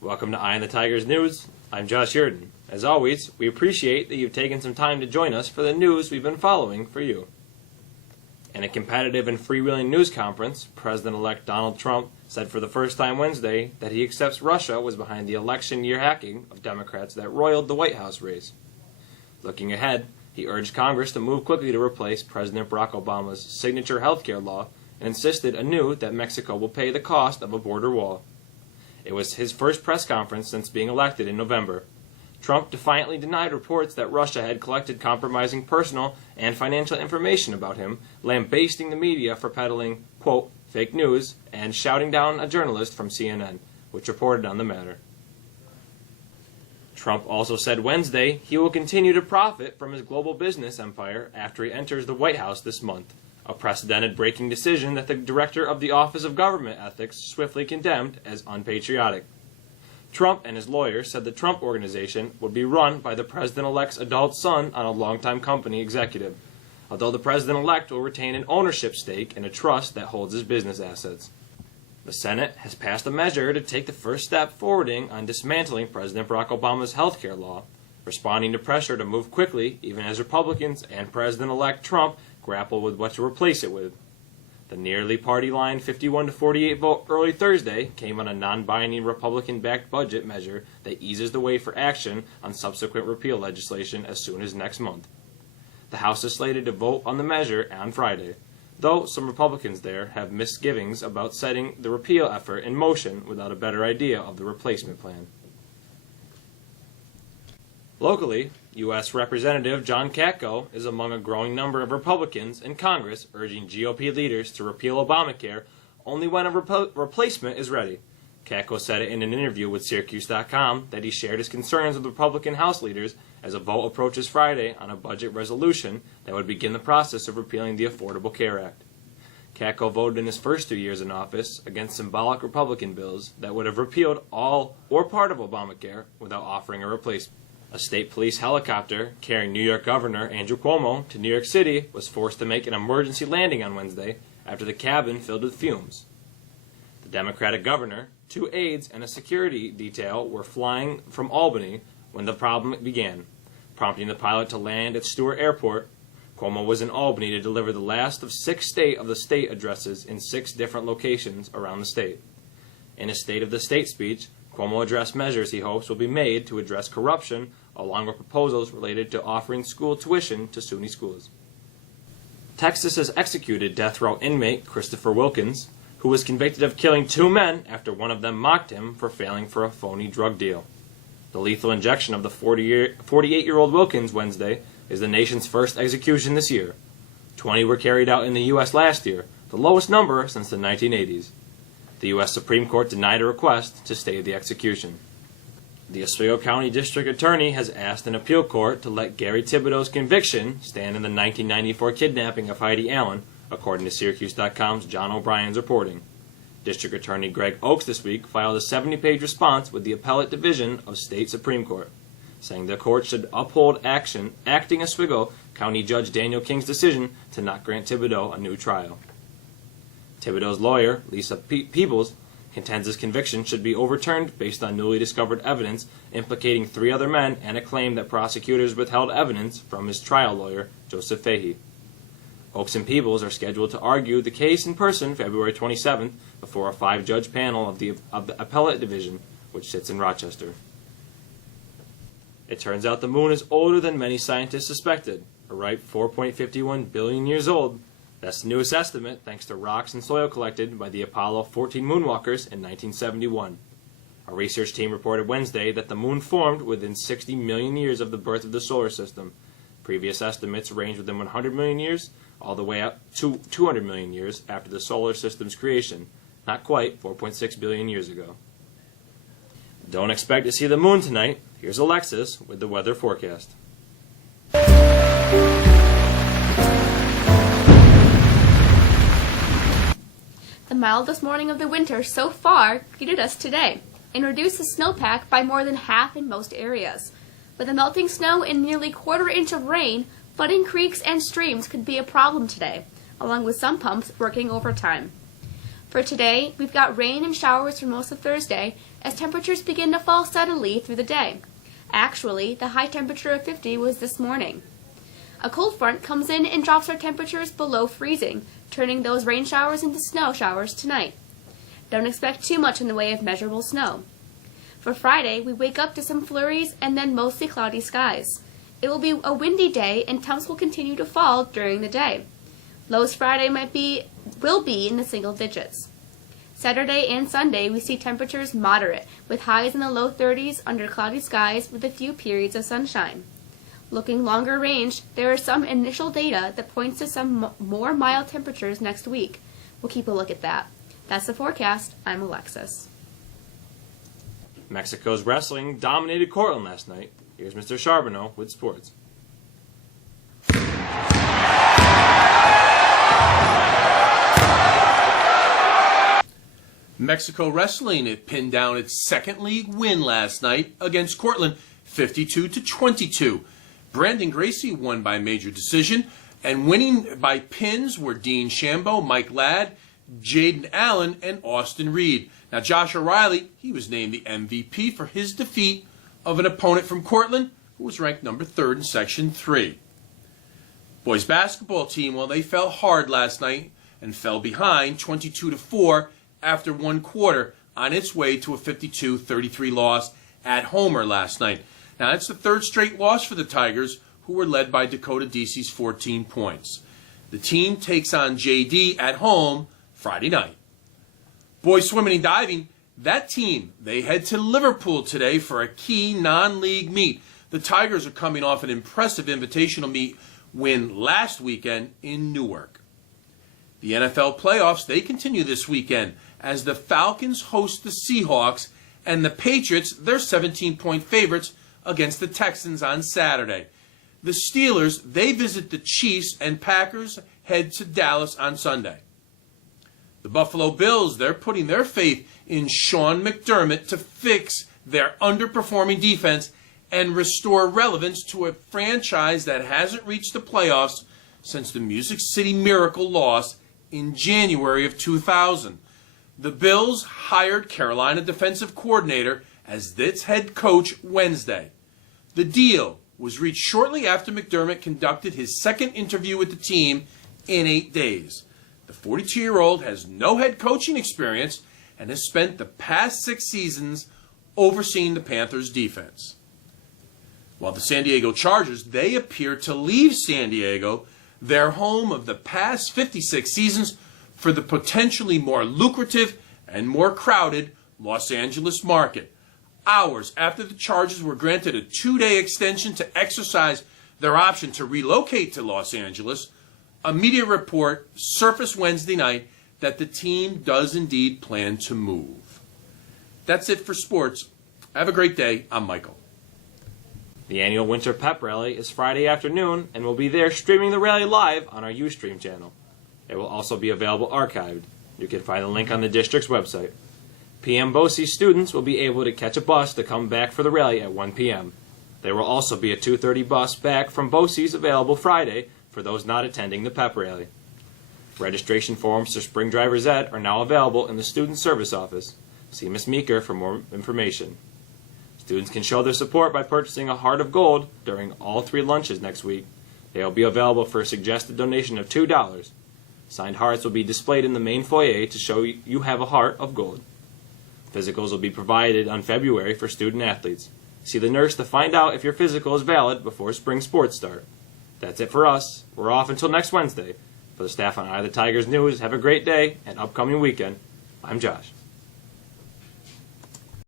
Welcome to Eye on the Tigers News. I'm Josh Yurden. As always, we appreciate that you've taken some time to join us for the news we've been following for you. In a competitive and freewheeling news conference, President-elect Donald Trump said for the first time Wednesday that he accepts Russia was behind the election year hacking of Democrats that roiled the White House race. Looking ahead, he urged Congress to move quickly to replace President Barack Obama's signature health care law and insisted anew that Mexico will pay the cost of a border wall. It was his first press conference since being elected in November. Trump defiantly denied reports that Russia had collected compromising personal and financial information about him, lambasting the media for peddling, quote, fake news, and shouting down a journalist from CNN, which reported on the matter. Trump also said Wednesday he will continue to profit from his global business empire after he enters the White House this month, a precedented-breaking decision that the director of the Office of Government Ethics swiftly condemned as unpatriotic. Trump and his lawyers said the Trump Organization would be run by the president-elect's adult son on a longtime company executive, although the president-elect will retain an ownership stake in a trust that holds his business assets. The Senate has passed a measure to take the first step forwarding on dismantling President Barack Obama's health care law, responding to pressure to move quickly even as Republicans and President-elect Trump grapple with what to replace it with. The nearly party-line 51-48 vote early Thursday came on a non-binding Republican-backed budget measure that eases the way for action on subsequent repeal legislation as soon as next month. The House is slated to vote on the measure on Friday, though some Republicans there have misgivings about setting the repeal effort in motion without a better idea of the replacement plan. Locally, U.S. Representative John Katko is among a growing number of Republicans in Congress urging GOP leaders to repeal Obamacare only when a replacement is ready. Katko said in an interview with Syracuse.com that he shared his concerns with Republican House leaders as a vote approaches Friday on a budget resolution that would begin the process of repealing the Affordable Care Act. Katko voted in his first 2 years in office against symbolic Republican bills that would have repealed all or part of Obamacare without offering a replacement. A state police helicopter carrying New York Governor Andrew Cuomo to New York City was forced to make an emergency landing on Wednesday after the cabin filled with fumes. The Democratic governor, 2 aides, and a security detail were flying from Albany when the problem began, prompting the pilot to land at Stewart Airport. Cuomo was in Albany to deliver the last of 6 State of the State addresses in 6 different locations around the state. In his State of the State speech, Cuomo addressed measures he hopes will be made to address corruption, along with proposals related to offering school tuition to SUNY schools. Texas has executed death row inmate Christopher Wilkins, who was convicted of killing 2 men after one of them mocked him for failing for a phony drug deal. The lethal injection of the 48-year-old Wilkins Wednesday is the nation's first execution this year. 20 were carried out in the U.S. last year, the lowest number since the 1980s. The U.S. Supreme Court denied a request to stay the execution. The Oswego County District Attorney has asked an appeal court to let Gary Thibodeau's conviction stand in the 1994 kidnapping of Heidi Allen, according to Syracuse.com's John O'Brien's reporting. District Attorney Greg Oakes this week filed a 70-page response with the Appellate Division of State Supreme Court, saying the court should uphold acting Oswego County Judge Daniel King's decision to not grant Thibodeau a new trial. Thibodeau's lawyer, Lisa Peebles, contends his conviction should be overturned based on newly discovered evidence implicating 3 other men and a claim that prosecutors withheld evidence from his trial lawyer, Joseph Fahey. Oakes and Peebles are scheduled to argue the case in person February 27th before a 5-judge panel of the Appellate Division, which sits in Rochester. It turns out the moon is older than many scientists suspected, a ripe 4.51 billion years old. That's the newest estimate, thanks to rocks and soil collected by the Apollo 14 moonwalkers in 1971. A research team reported Wednesday that the moon formed within 60 million years of the birth of the solar system. Previous estimates range within 100 million years, all the way up to 200 million years after the solar system's creation, not quite 4.6 billion years ago. Don't expect to see the moon tonight. Here's Alexis with the weather forecast. The mildest morning of the winter so far greeted us today and reduced the snowpack by more than half in most areas. With the melting snow and nearly quarter-inch of rain, flooding creeks and streams could be a problem today, along with some pumps working overtime. For today, we've got rain and showers for most of Thursday as temperatures begin to fall steadily through the day. Actually, the high temperature of 50 was this morning. A cold front comes in and drops our temperatures below freezing, turning those rain showers into snow showers tonight. Don't expect too much in the way of measurable snow. For Friday, we wake up to some flurries and then mostly cloudy skies. It will be a windy day and temps will continue to fall during the day. Lows Friday will be in the single digits. Saturday and Sunday, we see temperatures moderate, with highs in the low 30s under cloudy skies with a few periods of sunshine. Looking longer range, there are some initial data that points to some more mild temperatures next week. We'll keep a look at that. That's the forecast. I'm Alexis. Mexico's wrestling dominated Cortland last night. Here's Mr. Charbonneau with sports. Mexico Wrestling it pinned down its second league win last night against Cortland, 52-22. Brandon Gracie won by major decision, and winning by pins were Dean Shambo, Mike Ladd, Jaden Allen, and Austin Reed. Now, Josh O'Reilly, he was named the MVP for his defeat of an opponent from Cortland who was ranked number 3rd in Section 3. Boys basketball team, well, they fell hard last night and fell behind 22-4 after one quarter on its way to a 52-33 loss at Homer last night. Now, it's the third straight loss for the Tigers, who were led by Dakota Deasy's 14 points. The team takes on JD at home Friday night. Boys swimming and diving, that team, they head to Liverpool today for a key non-league meet. The Tigers are coming off an impressive invitational meet win last weekend in Newark. The NFL playoffs, they continue this weekend as the Falcons host the Seahawks and the Patriots, they're 17-point favorites against the Texans on Saturday. The Steelers, they visit the Chiefs, and Packers head to Dallas on Sunday. The Buffalo Bills, they're putting their faith in Sean McDermott to fix their underperforming defense and restore relevance to a franchise that hasn't reached the playoffs since the Music City Miracle loss in January of 2000. The Bills hired Carolina defensive coordinator as its head coach Wednesday. The deal was reached shortly after McDermott conducted his second interview with the team in 8 days. The 42-year-old has no head coaching experience and has spent the past 6 seasons overseeing the Panthers' defense. While the San Diego Chargers, they appear to leave San Diego, their home of the past 56 seasons, for the potentially more lucrative and more crowded Los Angeles market. Hours after the Chargers were granted a 2-day extension to exercise their option to relocate to Los Angeles, a media report surfaced Wednesday night that the team does indeed plan to move. That's it for sports. Have a great day. I'm Michael. The annual Winter Pep Rally is Friday afternoon and will be there streaming the rally live on our Ustream channel. It will also be available archived. You can find the link on the district's website. PM BOCES students will be able to catch a bus to come back for the rally at 1 p.m. There will also be a 2:30 bus back from BOCES available Friday for those not attending the pep rally. Registration forms for Spring Driver's Ed are now available in the Student Service Office. See Ms. Meeker for more information. Students can show their support by purchasing a Heart of Gold during all 3 lunches next week. They will be available for a suggested donation of $2. Signed hearts will be displayed in the main foyer to show you have a heart of gold. Physicals will be provided on February for student athletes. See the nurse to find out if your physical is valid before spring sports start. That's it for us. We're off until next Wednesday. For the staff on Eye of the Tigers News, have a great day and upcoming weekend. I'm Josh.